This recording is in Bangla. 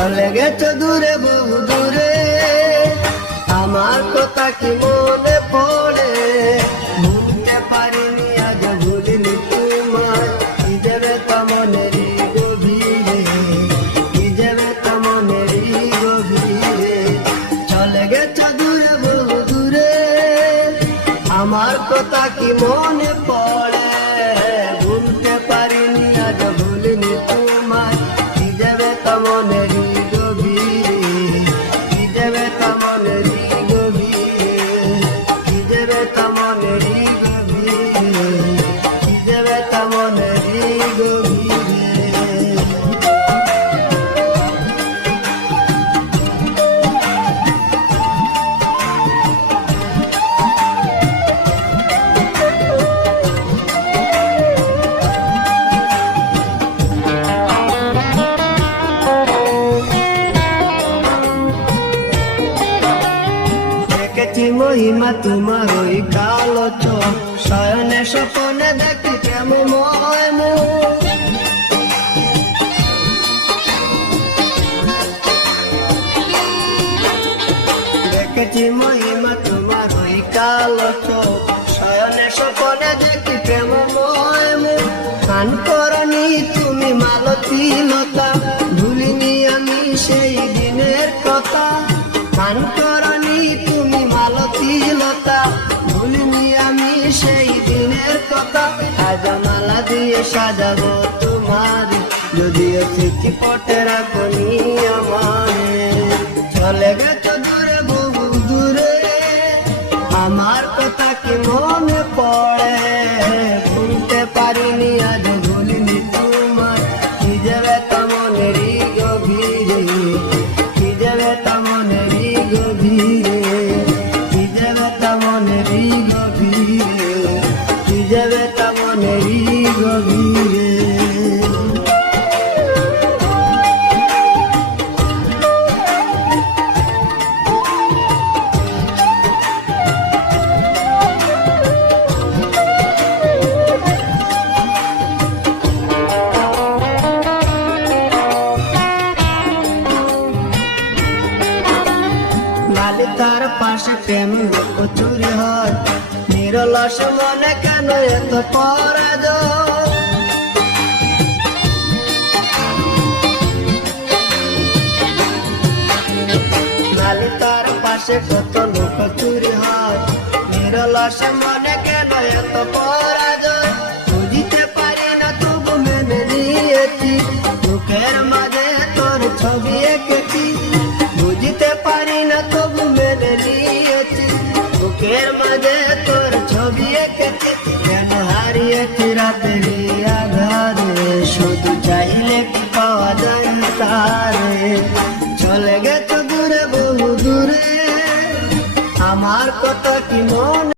চলে গেছো দূরে বহু দূরে, আমার কথা কি মনে পড়ে? ভুলতে পারিনি আজ ভুলিনি তোমায়, কি দেবে তা মনেরই গভীরে, কি দেবে তা মনেরই গভীরে। চলে গেছো দূরে বহু দূরে, আমার কথা কি মনে পড়ে? ভুলতে পারিনি আজ ভুলিনি তোমায়, কি দেবে তা মনেরই গভীরে, কি দেবে তা মনেরই গভীরে, কি দেবে তা মনেরই গভীরে, কি দেবে তা মনেরই গভীরে। দেখেছি মহিমা তোমার ওই কালো চোখ, শয়নে স্বপনে দেখি কেমন ময় মুখ। দেখেছি মহিমা তোমার ওই কালো চোখ, শয়নে স্বপনে দেখি কেমন ময় মুখ। কান করনি তুমি মালতী লতা, ভুলিনি আমি সেই দিনের কথা। কান করনি তুমি মালতী লতা, ভুলিনি আমি সেই দিনের কথা। আজ মালা দিয়ে সাজাবো তোমার, যদিও স্মৃতি পটে রাখনি আমারে। চলে গেছো দূরে বহু দূরে, আমার কথা কি মনে পড়ে? ভুলতে পারিনি আজ ভুলিনি তোমার, কি দেবে তা মনেরই গভীরে, কি দেবে তা মনেরই গভীরে, কি দেবে তা মনেরই গভীরে, কি দেবে তা মনেরই গভীরে। তার পাশে প্রেম চুরি হয়, নিরলস মনে কেন এত পরাজয়? নালি তার পাশে কত লোক চুরি হয়, নিরলস মনে কেন এত পরাজয়? বুঝিতে পারি না তবু মেনে নিয়েছি, বুকের মাঝে তোর ছবি এঁকেছি। বুঝতে পারি না তবু মেনে নিয়েছি, বুকের মাঝে তোর ছবি এঁকেছি। কেন হারিয়েছি রাতের আধারে, শুধু চাইলে কি পাওয়া যায় তারে? চলে গেছো দূরে বহু দূরে, আমার কথা কি মনে